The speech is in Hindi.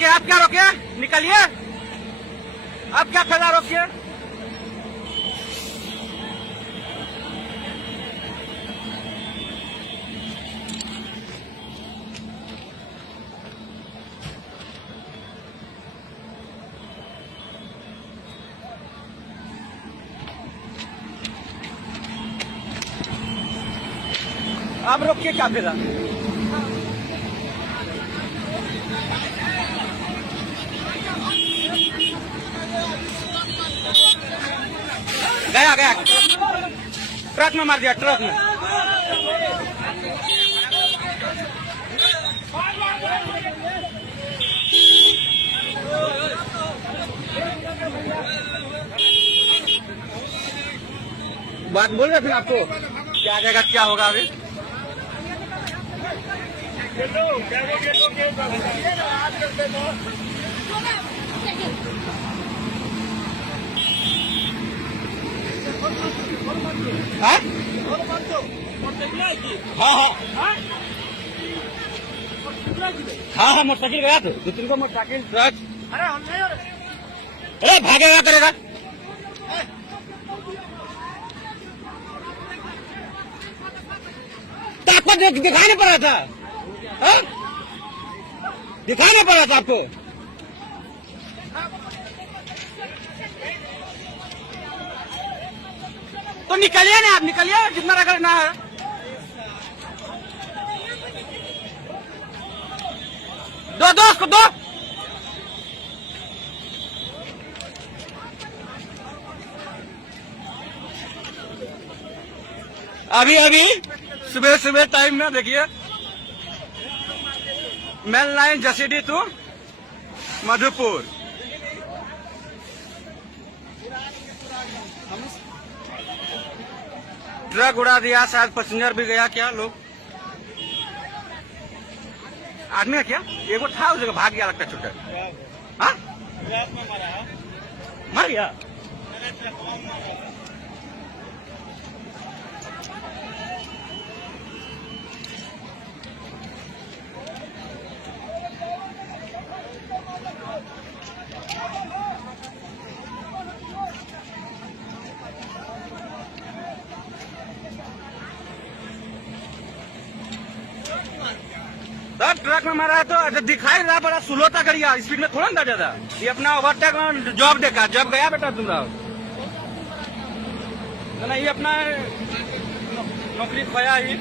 रोके, आप क्या रोके? निकलिए, आप क्या फायदा रोकिए? आप रोकिए, क्या फायदा? गया गया, ट्रक में मार दिया, ट्रक में। बात बोल रहे थे आपको, क्या जाएगा, क्या होगा अभी? हाँ हाँ, मोटरसाइकिल गया तो 2-3 को मोटरसाइकिल, ट्रक। अरे भागेगा करेगा। तो आपको दिखाई नहीं पड़ा था? दिखाई नहीं पड़ा था आपको? तो निकलिए ना, आप निकलिए, जितना रखना है। दो उसको, दो। अभी सुबह सुबह टाइम में देखिए, main line Jasidih to Madhupur. Truck उड़ा दिया, शायद पैसेंजर भी गया क्या? लोग आदमी है क्या? एगो था उस जगह, भाग गया लगता है छुट्टा। हाँ, मर गया। तब ट्रक में मारा है तो दिखाई रहा, बड़ा स्लो था गाड़िया, स्पीड में थोड़ा ना ज्यादा। ये अपना ओवरटेक जॉब देखा, जब गया बेटा तुम रहो ना, ये अपना नौकरी खोया ही।